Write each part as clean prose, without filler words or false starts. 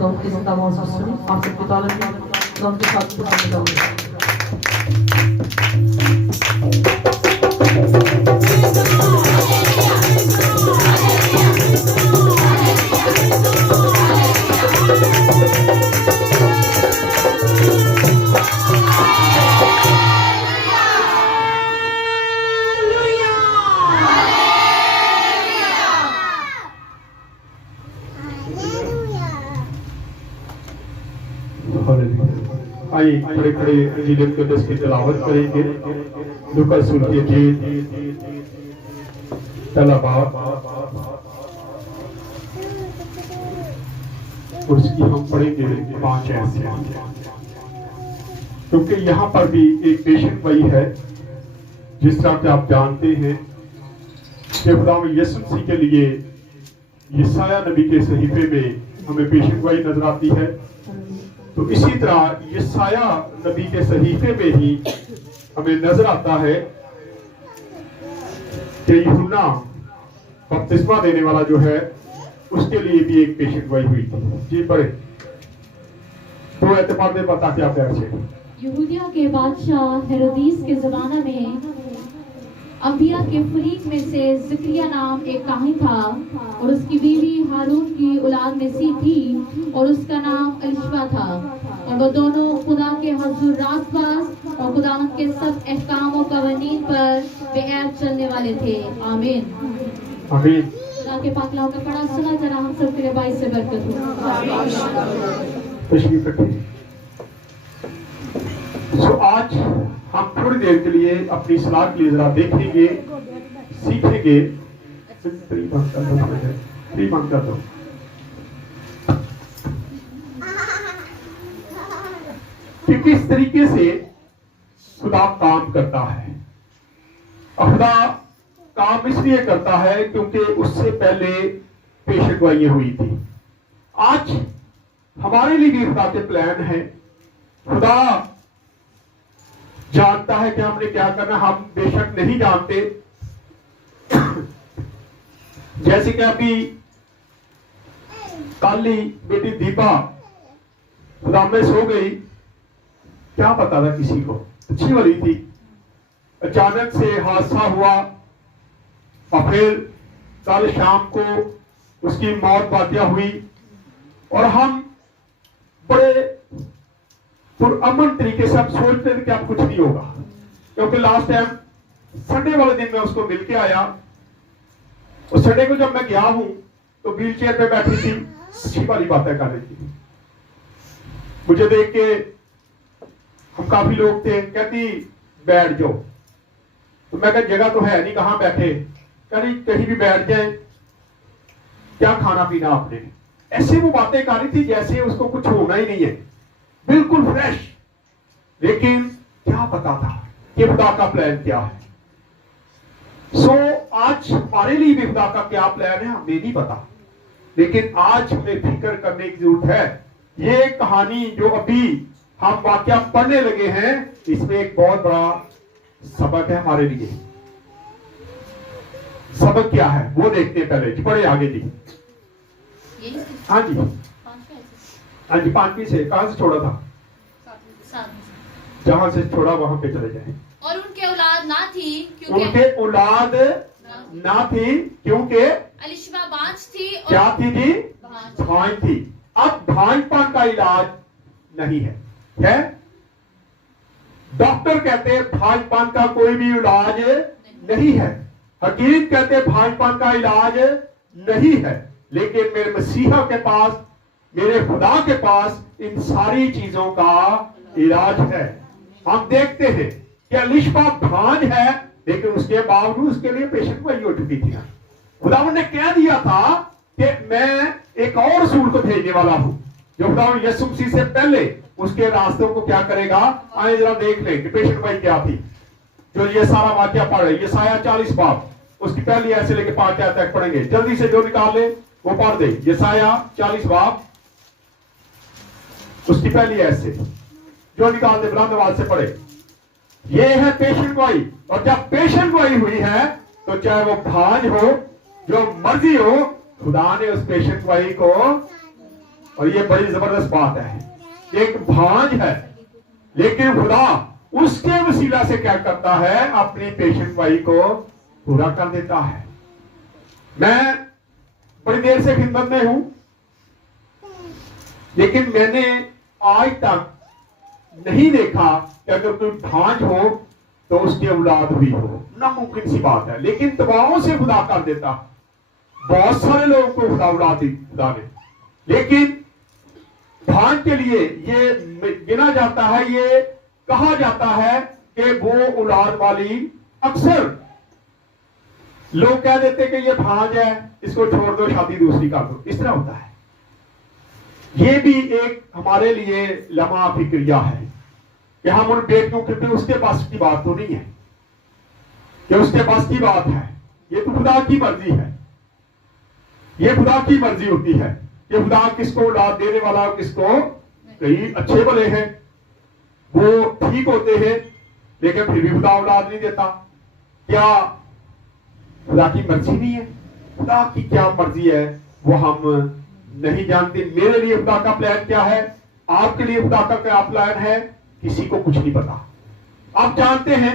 खुदा उनकी जिंदा मौजूद सुनी आप सबके तालब में खुदा उनके साथ खुदा आइए खड़े खड़े इंजीनियर के दस की तिलावत करेंगे। लूका रसूल की इंजील पहला बाब उसकी हम पढ़ेंगे 5 ऐसे, क्योंकि यहाँ पर भी एक पेशेंट वही है जिस तरह के आप जानते हैं कि खुदा यीशु मसीह के लिए यशायाह नबी के सहीफे में हमें पेशेंट वही नजर आती है। तो इसी तरह यशायाह नबी के सहीफे में ही हमें नजर आता है कि यूहन्ना बपतिस्मा देने वाला जो है उसके लिए भी एक पेशेंट वही हुई थी। जी पढ़े। तो एतबार में बता क्या प्यार से यहूदिया के बादशाह हेरोदीस के ज़माने में अंबिया के फरीक में से ज़करिया नाम एक काहिन था और उसकी बीवी हारून की औलाद में सी थी और उसका नाम अलिशबा था और वो दोनों खुदा के हुजूर रास्तबाज और खुदा के सब अहकाम और कवानीन पर बेऐब चलने वाले थे। आमीन आमीन। खुदा के पाक कलाम का पढ़ा सुना जरा हम सब के लिए बाई से बरकत हो। तशरीफ रखिए। सो आज हम थोड़ी देर के लिए अपनी सलाह के लिए जरा देखेंगे, सीखेंगे कि किस तरीके से खुदा काम करता है। और खुदा काम इसलिए करता है क्योंकि उससे पहले पेशेंटवाइयां हुई थी। आज हमारे लिए भी खुदा के प्लान है। खुदा जानता है कि हमने क्या करना, हम बेशक नहीं जानते। जैसे कि अभी काली बेटी दीपा खुदा में सो गई, क्या पता था किसी को, अच्छी वाली थी, अचानक से हादसा हुआ और फिर कल शाम को उसकी मौत वाक़या हुई और हम बड़े पुरअमन तरीके से आप सोचते थे कि अब कुछ नहीं होगा, क्योंकि लास्ट टाइम संडे वाले दिन मैं उसको मिलके आया और संडे को जब मैं गया हूं तो व्हील चेयर पे बैठी थी, अच्छी वाली बातें कर रही थी। मुझे देख के हम काफी लोग थे, कहती बैठ जाओ, तो मैं कहा जगह तो है नहीं, कहां बैठे, कहीं कहीं भी बैठ जाए, क्या खाना पीना आपने। ऐसे वो बातें कर रही थी जैसे उसको कुछ होना ही नहीं है, बिल्कुल फ्रेश। लेकिन क्या पता था कि खुदा का प्लान क्या है। सो आज हमारे लिए भी खुदा का क्या प्लान है हमें नहीं पता, लेकिन आज हमें फिक्र करने की जरूरत है। ये कहानी जो अभी हम वाकया पढ़ने लगे हैं, इसमें एक बहुत बड़ा सबक है हमारे लिए। सबक क्या है वो देखते हैं पहले जी, पढ़े आगे जी। हाँ जी, हाँ जी, 5वीं से कहां से छोड़ा था, जहां से छोड़ा वहां पे चले जाए। और उनके औलाद ना थी उनके औलाद ना थी क्योंकि अलिशबा बांझ थी और क्या थी जी, भांज थी। अब भांजपन का इलाज नहीं है डॉक्टर कहते हैं भांजपन का कोई भी इलाज नहीं है, हकीम कहते हैं भांजपन का इलाज नहीं है, लेकिन मेरे मसीहा के पास, मेरे खुदा के पास इन सारी चीजों का इलाज है। हम देखते हैं कि अलिशबा भांज है, लेकिन उसके बावजूद उसके लिए पेशेंट वही हो चुकी थी। खुदा ने कह दिया था कि मैं एक और रसूल को भेजने वाला हूं जो खुदा यीशु मसीह से पहले उसके रास्तों को क्या करेगा। आए जरा देख लें कि पेशेंट वही क्या थी, जो ये सारा वाक्य पढ़े। यशायाह 40 बाब उसकी पहली ऐसे लेके 5 आयत तक पढ़ेंगे, जल्दी से जो निकाल ले वो पढ़ दे। यशायाह 40 बाब उसकी पहली ऐसे जो निकाल दे, बुलंद आवाज से पढ़े। ये है पेशेंट गोई, और जब पेशेंट गोई हुई है तो चाहे वो भांज हो, जो मर्जी हो, खुदा ने उस पेशेंट गोई को और ये बड़ी जबरदस्त बात है। एक भांज है, लेकिन खुदा उसके वसीला से क्या करता है, अपनी पेशेंट वाई को पूरा कर देता है। मैं बड़ी देर से खिदमत में हूं, लेकिन मैंने आज तक नहीं देखा कि अगर कोई भांज हो तो उसकी औलाद भी हो। नामुमकिन सी बात है, लेकिन दबावों से खुदा कर देता। बहुत सारे लोगों को खुदा औलाद दी खुदा ने, लेकिन भांज के लिए ये गिना जाता है, ये कहा जाता है कि वो औलाद वाली। अक्सर लोग कह देते कि ये भांज है, इसको छोड़ दो, शादी दूसरी कर दो। इस तरह होता है। ये भी एक हमारे लिए लम्हा फिक्रिया है कि हम उन बेटियों के लिए उसके पास की बात तो नहीं है कि उसके पास की बात है। ये तो खुदा की मर्जी है, ये खुदा की मर्जी होती है कि खुदा किसको औलाद देने वाला, किसको। कई अच्छे भले हैं, वो ठीक होते हैं, लेकिन फिर भी खुदा औलाद नहीं देता। क्या खुदा की मर्जी नहीं है? खुदा की क्या मर्जी है वो हम नहीं जानते। मेरे लिए खुदा का प्लान क्या है, आपके लिए खुदा का क्या प्लान है, किसी को कुछ नहीं पता। आप जानते हैं,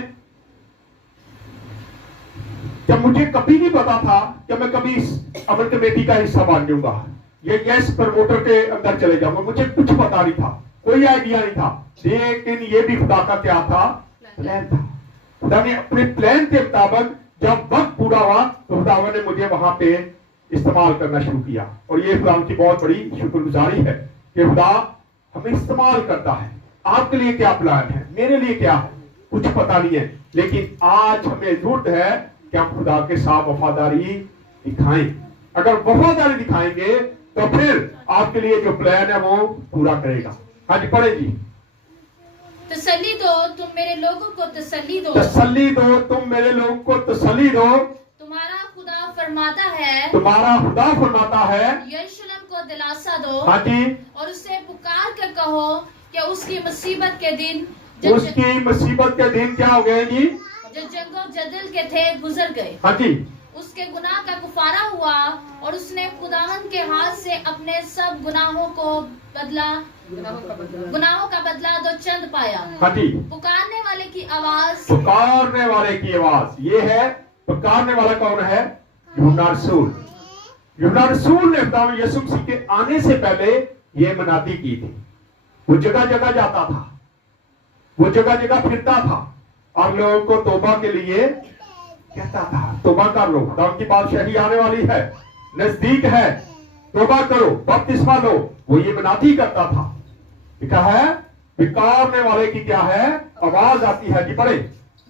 जब मुझे कभी नहीं पता था कि मैं कभी इस अमल कमेटी का हिस्सा बन जाऊंगा, ये यस प्रमोटर के अंदर चले जाऊंगा, मुझे कुछ पता नहीं था, कोई आइडिया नहीं था। लेकिन ये भी खुदा का क्या था, प्लान था। खुदा ने अपने प्लान के मुताबिक जब वक्त पूरा हुआ तो खुदा ने मुझे वहां पे इस्तेमाल करना शुरू किया। और ये खुदा की बहुत बड़ी शुक्रगुजारी है कि खुदा हमें इस्तेमाल करता है। आपके लिए क्या प्लान है, मेरे लिए क्या है, कुछ पता नहीं है, लेकिन आज हमें जरूरत है कि हम खुदा के साथ वफादारी दिखाएं। अगर वफादारी दिखाएंगे तो फिर आपके लिए जो प्लान है वो पूरा करेगा। हाँ जी, पढ़े जी। तसल्ली दो, तुम मेरे लोगों को तसल्ली दो। तसल्ली दो, तुम मेरे लोगों को तसल्ली दो। तुम्हारा खुदा फरमाता है, तुम्हारा खुदा फरमाता है, यरूशलेम को दिलासा दो। हाँ जी। और उससे पुकार कर कहो कि उसकी मुसीबत के दिन, उसकी मुसीबत के दिन क्या हो गए जी, जो जंगो जदल के थे गुजर गए। हाँ जी। उसके गुनाह का कुफारा हुआ और उसने खुदावन के हाथ से अपने सब गुनाहों का बदला दो चंद पाया। हाँ जी। पुकारने वाले की आवाज, पुकारने वाले की आवाज, ये है। पुकारने वाला कौन है? यूहन्ना रसूल। यूहन्ना रसूल ने खुदा यीशु मसीह के आने से पहले ये मनादी की थी। वो जगह जगह जाता था, वो जगह जगह फिरता था और लोगों को तौबा के लिए कहता था, तौबा कर लो, खुदा की बादशाही आने वाली है, नजदीक है, तौबा करो, बपतिस्मा लो। वो ये मनादी करता था। लिखा है, पुकारने वाले की क्या है, आवाज आती है। जी पढ़े।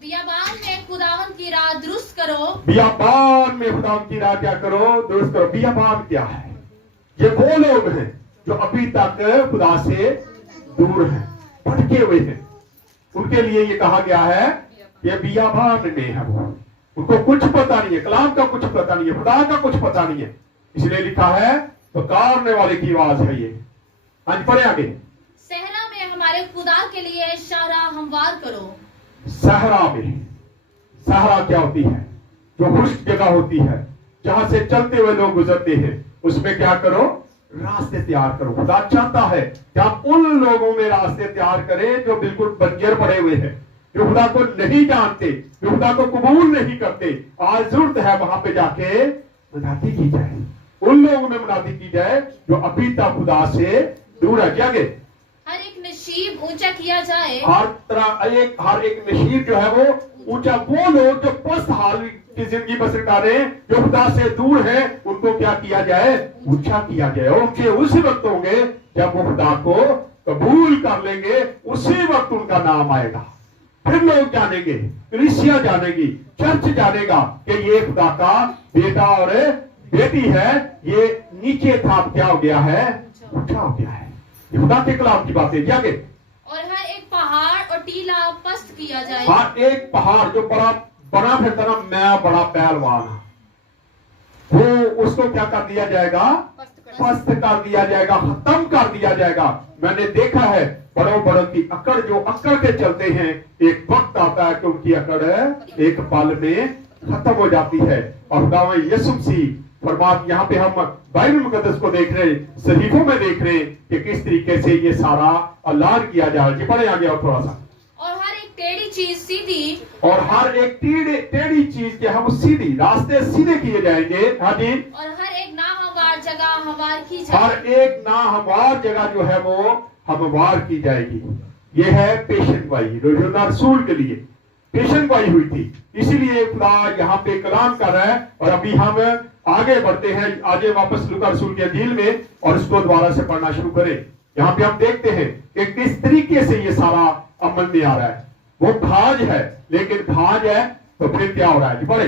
बियाबान में खुदावन की राह दुरुस्त करो। बियाबान में खुदावन की राह क्या करो, दुरुस्त करो। बियाबान क्या है? ये वो लोग हैं जो अभी तक खुदा से दूर हैं, भटके हुए हैं। उनके लिए ये कहा गया है ये बियाबान में है। वो उनको कुछ पता नहीं है, कलाम का कुछ पता नहीं है, खुदा का कुछ पता नहीं है, इसलिए लिखा है पुकारने वाले की आवाज है ये। आज पढ़े आगे। सहरा में हमारे खुदा के लिए शारा हमवार करो। सहरा में, सहरा क्या होती है? जो खुश्क जगह होती है, जहां से चलते हुए लोग गुजरते हैं, उसमें क्या करो, रास्ते तैयार करो। खुदा चाहता है कि आप उन लोगों में रास्ते तैयार करें जो बिल्कुल बंजर पड़े हुए हैं, जो खुदा को नहीं जानते, जो खुदा को कबूल नहीं करते। आज जरूरत है वहां पे जाके मुनादी की जाए, उन लोगों में मुनादी की जाए जो अभी तक खुदा से दूर है। क्या गए? हर एक नशीब ऊंचा किया जाए। हर एक नशीब जो है वो ऊंचा। वो लोग जो पस्त हाल की जिंदगी बसर कर रहे हैं, जो खुदा से दूर है, उनको क्या किया जाए, ऊंचा किया जाए। और उनके उसी वक्त होंगे जब वो खुदा को कबूल कर लेंगे, उसी वक्त उनका नाम आएगा। फिर लोग जानेंगे, कलीसिया जानेगी, चर्च जानेगा कि ये खुदा का बेटा और बेटी है। ये नीचे था, क्या हो गया है, ऊंचा हो गया है। ये खुदा के कलाम की बातें। क्या के? और हर एक पहाड़ और टीला पस्त किया जाए। हर एक पहाड़ जो बड़ा फिरता ना, मैं बड़ा पहलवान, वो उसको क्या कर दिया जाएगा, पस्त कर दिया जाएगा, खत्म कर दिया जाएगा। मैंने देखा है बड़ों बड़ों की अकड़, जो अकड़ के चलते हैं, एक वक्त आता है कि उनकी अकड़ एक पल में खत्म हो जाती है। और खुदा यीशु मसीह फरमात, यहाँ पे हम बाइबल मुकद्दस को देख रहे, सहीफों में देख रहे कि किस तरीके से ये सारा ऐलान किया जा रहा है। जी पढ़े आगे और थोड़ा सा। और हर एक टेढ़ी चीज सीधी, और हर एक टेढ़ी चीज के हम सीधी रास्ते सीधे किए जाएंगे। हाँ जी। और हर एक नाहमवार जगह हमवार की जाए। हर एक नाहमवार जगह जो है वो हमवार की जाएगी। ये है पेशन गवाही, यूहन्ना रसूल के लिए पेशन गवाही हुई थी। इसीलिए खुदा यहाँ पे कलाम कर रहा है। और अभी हम आगे बढ़ते हैं, आगे वापस लूका रसूल के अंजील में, और इसको दोबारा से पढ़ना शुरू करें। यहाँ पे हम देखते हैं कि किस तरीके से ये सारा अमल में आ रहा है। वो भाज है, लेकिन भाज है तो फिर क्या हो रहा है? पढ़े।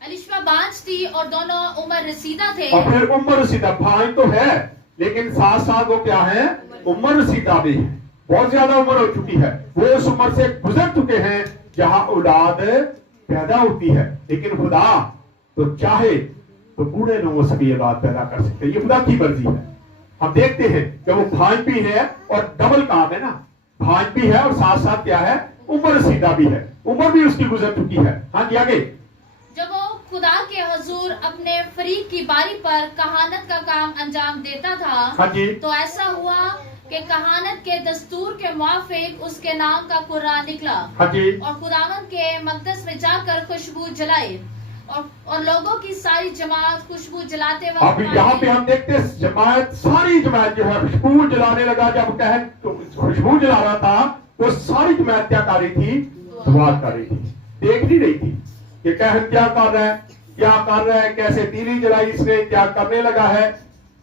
अलिशबा बांझ थी और दोनों उम्र रसीदा थे। और फिर उम्र रसीदा, भाज तो है लेकिन साथ साथ वो क्या है? उम्र रसीदा भी है। बहुत ज्यादा उम्र हो चुकी है, वो उस उम्र से गुजर चुके हैं जहां औलाद पैदा होती है। लेकिन खुदा तो चाहे तो बूढ़े लोगों से भी औलाद पैदा कर सकते हैं। ये खुदा की मर्जी है। हम देखते हैं कि वो भांज भी है और डबल काम है ना, भांज भी है और साथ साथ क्या है? उम्र रसीदा भी है, उम्र भी उसकी गुजर चुकी है। हाँ जी आगे। जब वो खुदा के हुजूर अपने फरीक की बारी पर कहानत का काम अंजाम देता था, हाँ जी, तो ऐसा हुआ कि कहानत के दस्तूर के मुआफिक उसके नाम का कुरान निकला। हाँ जी। और खुदावंद के मकदस में जाकर खुशबू जलाई, और लोगों की सारी जमात खुशबू जलाते वक्त अब यहाँ पे हम देखते हैं जमात, सारी जमात जो है खुशबू जलाने लगा। जब कहन तो खुशबू जला रहा था तो सारी जमात क्या कर रही थी? दुआ कर रही थी, देख नहीं रही थी कि कहन क्या कर रहा है, क्या कर रहा है, कैसे तीली जलाई इसने, क्या करने लगा है।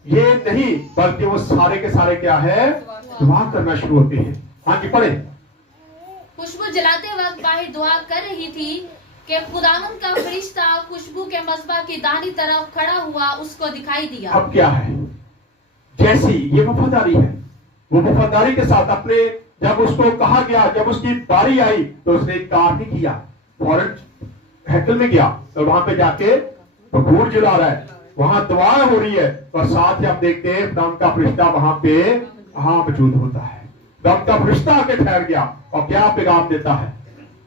ये नहीं, बल्कि वो सारे के सारे क्या है? दुआ करना शुरू होते हैं। हाँ जी पढ़े। खुशबू जलाते वक्त बाहिर दुआ कर रही थी कि खुदावंद का फरिश्ता खुशबू के मस्बा की दाहिनी तरफ खड़ा हुआ उसको दिखाई दिया। अब क्या है? जैसी ये वफादारी है, वो वफादारी के साथ अपने, जब उसको कहा गया, जब उसकी बारी आई तो उसने इनकार नहीं किया, फौरन हैकल में गया और वहां पे जाके बखूर जला रहा है, वहां दुआ हो रही है। और साथ ही हम देखते हैं खुदा का फरिश्ता वहां पे मौजूद होता है। खुदा का फरिश्ता आके ठहर गया और क्या पैगाम देता है?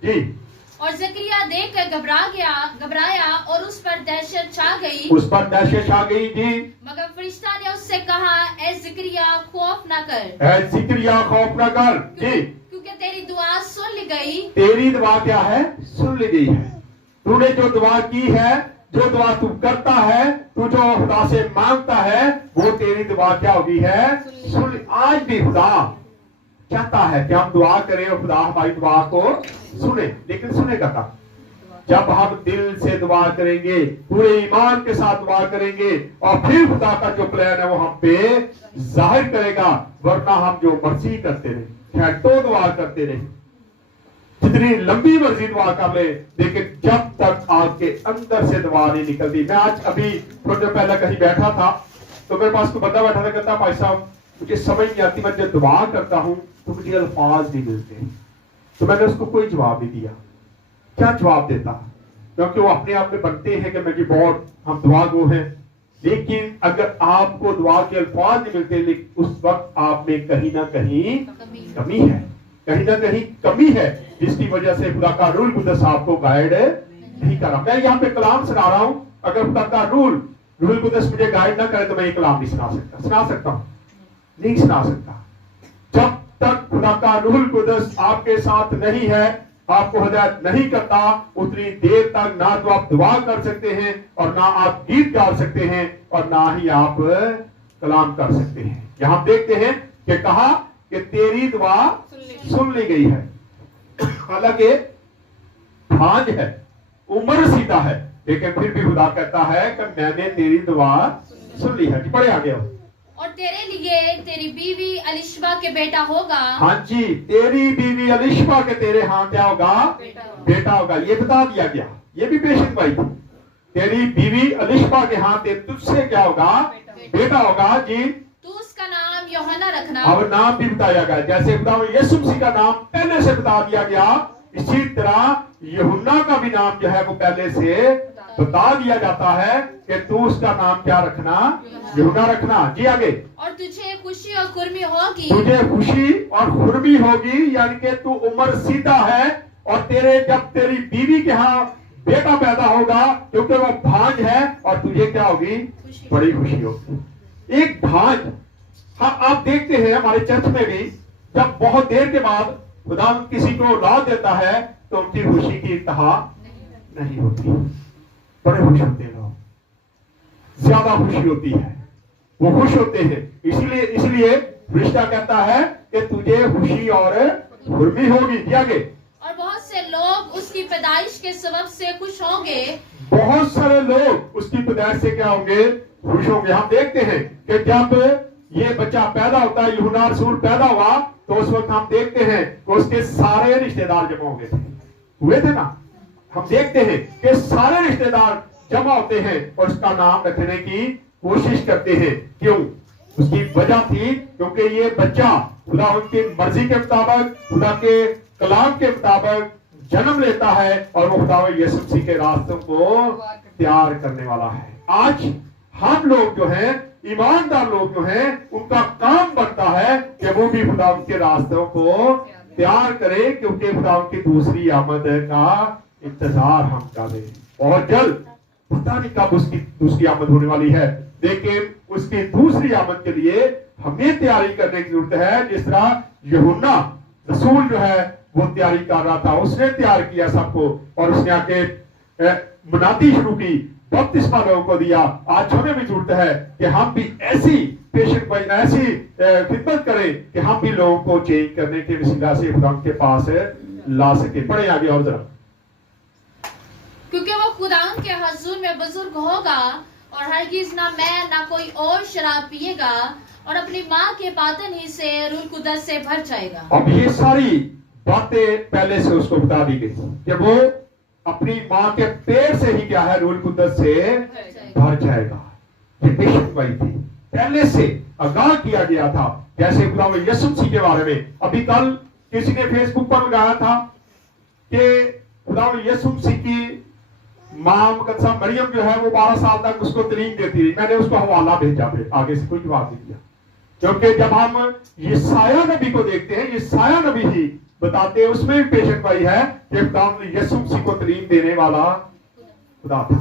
जी। और जकरिया देख कर घबराया और उस पर दहशत छा गई। उस पर दहशत छा गई। जी। मगर फरिश्ता ने उससे कहा, ए जिक्रिया खौफ न कर। ए जिक्रिया खौफ न कर। जी। क्योंकि तेरी दुआ सुन ली गई। तेरी दुआ क्या है? सुन ली गई है। तूने जो दुआ की है, जो दुआ तू करता है, तू जो खुदा से मांगता है, वो तेरी दुआ क्या होगी है? सुन। आज भी खुदा चाहता है कि हम दुआ करें और खुदा हमारी दुआ को सुने, लेकिन सुनेगा कब? जब हम दिल से दुआ करेंगे, पूरे ईमान के साथ दुआ करेंगे, और फिर खुदा का जो प्लान है वो हम पे जाहिर करेगा। वरना हम जो मर्जी करते रहे, घंटों दुआ करते रहे, जितनी लंबी मर्जी दुआ कर ले, लेकिन जब तक आपके अंदर से दुआ नहीं निकलती। मैं आज अभी थोड़ी देर पहले कहीं बैठा था तो मेरे पास कोई बंदा बैठा था, कहता भाई साहब मुझे समझ नहीं आती, मैं जब दुआ करता हूं तो मुझे अल्फाज नहीं मिलते। तो मैंने उसको कोई जवाब नहीं दिया। क्या जवाब देता? क्योंकि वो अपने आप में बनते हैं कि मैं जी बहुत हम दुआ गो हैं, लेकिन अगर आपको दुआ के अल्फाज नहीं मिलते, लेकिन उस वक्त आप में कहीं ना कहीं कमी है, कहीं ना कहीं कमी है, जिसकी वजह से खुदा का रूल कुदस आपको गाइड नहीं कर रहा। मैं यहाँ पे कलाम सुना रहा हूं, अगर खुदा का रूल कुदस मुझे गाइड ना करे तो मैं ये कलाम नहीं सुना सकता। सुना सकता हूं? नहीं सुना सकता। जब तक खुदा का रूल कुदस आपके साथ नहीं है, आपको हिदायत नहीं करता, उतनी देर तक ना तो आप दुआ कर सकते हैं, और ना आप गीत गा सकते हैं, और ना ही आप कलाम कर सकते हैं। यहां देखते हैं कि कहा कि तेरी दुआ सुन ली गई है। हालांकि भांज है, उम्र सीधा है, लेकिन फिर भी खुदा कहता है कि मैंने तेरी दुआ सुन ली है। बड़े आगे हो। और तेरे लिए तेरी बीवी अलिशबा के बेटा होगा। हाँ जी, तेरी बीवी अलिशबा के तेरे हाँ क्या होगा? बेटा होगा। ये बता दिया गया, ये भी पेशेंट भाई थी। तेरी बीवी अलिशबा के हाथ तुझसे क्या होगा? बेटा होगा। जी। तू उसका नाम यूहन्ना रखना। अब नाम भी बताया गया, जैसे खुदा यीशु मसीह का नाम पहले से बता दिया गया, इसी तरह यूहन्ना का भी नाम जो है वो पहले से बता दिया जाता है कि तू उसका नाम क्या रखना? यूहन्ना रखना। जी आगे। और तुझे खुशी और खुर्मी होगी। तुझे खुशी और खुर्मी होगी, यानी कि तू उम्र सीधा है, और तेरे जब तेरी बीवी के यहाँ बेटा पैदा होगा क्योंकि वो भांज है और तुझे क्या होगी, बड़ी खुशी होगी। एक भांज, हाँ आप देखते हैं हमारे चर्च में भी जब बहुत देर के बाद खुदा किसी को औलाद देता है तो उनकी खुशी की इंतहा नहीं होती, बड़े खुश होते हैं लोग, ज्यादा खुशी होती है, वो खुश होते हैं। इसलिए रिश्ता कहता है कि तुझे खुशी और खुरमी होगी। जी आगे। और बहुत से लोग उसकी पैदाइश के सबब से खुश होंगे। बहुत सारे लोग उसकी पैदाइश से क्या होंगे, खुश होंगे। हम देखते हैं कि जब ये बच्चा पैदा होता है, यूहन्ना रसूल पैदा हुआ, तो उस वक्त हम देखते हैं कि उसके सारे रिश्तेदार जमा हो गए हुए थे ना। हम देखते हैं कि सारे रिश्तेदार जमा होते हैं और उसका नाम रखने की कोशिश करते हैं। क्यों? उसकी वजह थी क्योंकि ये बच्चा खुदा उनकी मर्जी के मुताबिक, खुदा के कलाम के मुताबिक जन्म लेता है और वो खुदा यीशु मसीह के रास्तों को तैयार करने वाला है। आज हम लोग जो हैं, ईमानदार लोग जो हैं, उनका काम बनता है कि वो भी खुदा के रास्तों को तैयार करे, क्योंकि खुदा की दूसरी आमद का इंतजार हम करें। बहुत जल्द, पता नहीं कब उसकी दूसरी आमद होने वाली है, लेकिन उसकी दूसरी आमद के लिए हमें तैयारी करने की जरूरत है। जिस तरह यूहन्ना रसूल जो है वो तैयारी कर रहा था, उसने तैयार किया सबको और उसने आके मुनादी शुरू की, बपतिस्मा लोगों को दिया। आज हमें भी जरूरत है कि हम भी ऐसी पेशेंट ऐसी खिदमत करें कि हम भी लोगों को चेंज करने के वसीला से खुदा के पास ला सके। पढ़े आगे और जरा। क्योंकि वो खुदावंद के हुजूर में बुजुर्ग होगा और हरगिज ना मैं ना कोई और शराब पिएगा और अपनी माँ के बातन ही से रूह कुदस से भर जाएगा। अब ये सारी बातें पहले से उसको बता दी गई कि वो अपनी माँ के पेट से ही क्या है, रूह कुदस से भर जाएगा। ये पेशेंटवाई थी, पहले से आगाह किया गया था। जैसे खुदा यीशु मसीह के बारे में अभी कल किसी ने फेसबुक पर लगाया था कि खुदा यीशु मसीह की मां मुकद्दसा मरियम जो है वो 12 साल तक उसको तलीम देती रही। मैंने उसको हवाला भेजा, फिर आगे से कोई जवाब नहीं दिया, क्योंकि जब हम यशायाह नबी को देखते हैं, यशायाह नबी ही बताते हैं, उसमें भी पेशेंट भाई है कि खुदा यीशु मसीह को तलीम देने वाला खुदा था,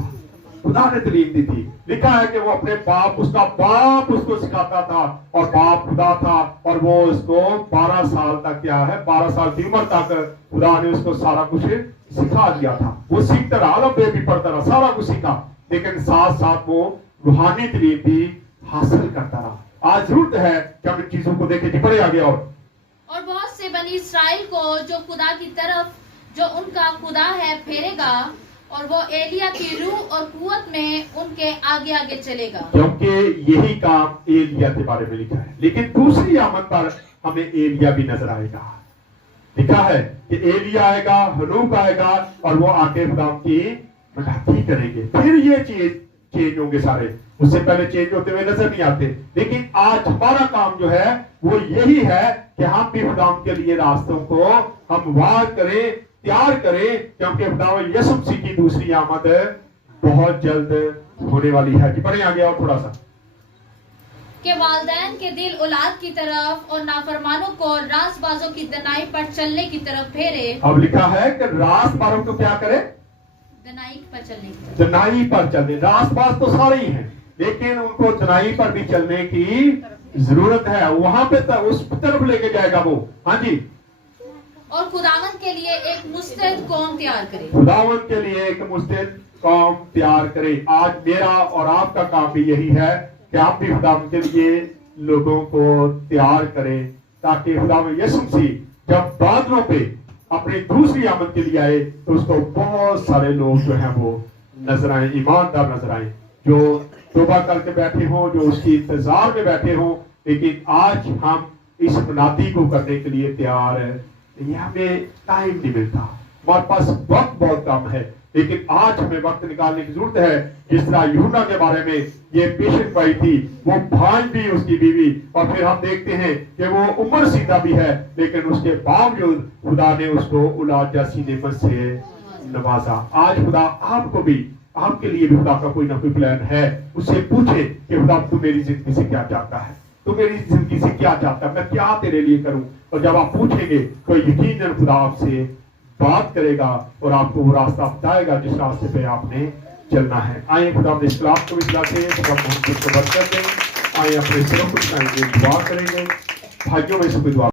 खुदा ने तलीम दी थी। लिखा है कि वो अपने बाप, उसका बाप उसको सिखाता था और बाप खुदा था, और वो उसको 12 साल तक क्या है, 12 साल की उम्र तक खुदा ने उसको सारा कुछ सिखा दिया था। वो सीखता रहा, अलग भी पढ़ता रहा, सारा कुछ सीखा, लेकिन साथ साथ वो रूहानी तलीम भी हासिल करता रहा। आज जरूरत है कि हम इन चीजों को देखें। जी पढ़े आगे। और बहुत से बनी इस्राएल को जो खुदा की तरफ, जो उनका खुदा है, फेरेगा और वो एलिया की रूह और कुव्वत में उनके आगे आगे चलेगा। क्योंकि यही काम एलिया के बारे में लिखा है, लेकिन दूसरी आमद पर हमें एलिया भी नजर आएगा। लिखा है कि एलिया आएगा, हनूक आएगा और वो आके खुदा की मदद करेंगे। फिर ये चेंज होंगे सारे, उससे पहले चेंज होते हुए नजर नहीं आते। लेकिन आज हमारा काम जो है वो यही है कि हम भी खुदा के लिए रास्तों को हम वार करें, तैयार करें, क्योंकि खुदा यीशु मसीह की दूसरी आमद बहुत जल्द होने वाली है। कि पढ़े आगे और थोड़ा सा। कि वालिदैन के दिल औलाद की तरफ और नाफरमानों को रासबाजों की दनाई पर चलने की तरफ फेरे। अब लिखा है कि रासबाजों को क्या करे, दनाई पर चलने की तरफ। दनाई पर चलने। रासबाज तो सारे ही हैं, लेकिन उनको दनाई पर भी चलने की जरूरत है। वहां पे उस तरफ लेके जाएगा वो। हाँ जी। और खुदावंद के लिए एक मुस्तैद कौम तैयार करे। खुदावंद के लिए एक मुस्तैद कौम तैयार करे। आज मेरा और आपका काम भी यही है कि आप भी खुदावंद के लिए लोगों को तैयार करें, ताकि खुदावंद यीशु मसीह जब बादलों पे अपनी दूसरी आमद के लिए आए तो उसको बहुत सारे लोग जो हैं वो नजर आए, ईमानदार नजर आए, जो तौबा करके बैठे हों, जो उसकी इंतजार में बैठे हों। लेकिन आज हम इस मुनादी को करने के लिए तैयार है, हमें टाइम नहीं मिलता, हमारे पास वक्त बहुत कम है, लेकिन आज हमें वक्त निकालने की जरूरत है। जिस तरह यूहन्ना के बारे में ये पेशेंट पाई थी, वो भांज भी उसकी बीवी, और फिर हम देखते हैं कि वो उम्र सीधा भी है, लेकिन उसके बावजूद खुदा ने उसको औलाद जैसी नेमत से नवाजा। आज खुदा आपको भी, आपके लिए भी खुदा का कोई ना कोई प्लान है। उससे पूछे कि खुदा तू मेरी जिंदगी से क्या चाहता है, तू मेरी जिंदगी से क्या चाहता है, मैं क्या तेरे लिए करूं। और जब आप पूछेंगे तो यकीनन खुदा आपसे बात करेगा और आपको वो रास्ता बताएगा जिस रास्ते पे आपने चलना है। आइए खुदा इस क्लास को भी चलाते हैं, खुदा हम खुद को बच कर दें। आइए अपने सिरों को उठाएंगे, दुआ करेंगे। भाइयों में से कोई दुआ